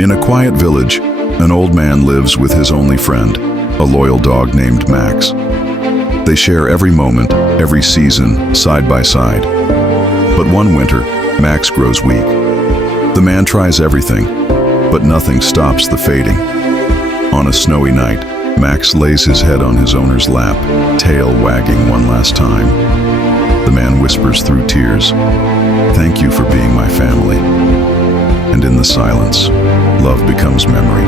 In a quiet village, an old man lives with his only friend, a loyal dog named Max. They share every moment, every season, side by side. But one winter, Max grows weak. The man tries everything, but nothing stops the fading. On a snowy night, Max lays his head on his owner's lap, tail wagging one last time. The man whispers through tears, "Thank you for being my family." And in the silence, love becomes memory.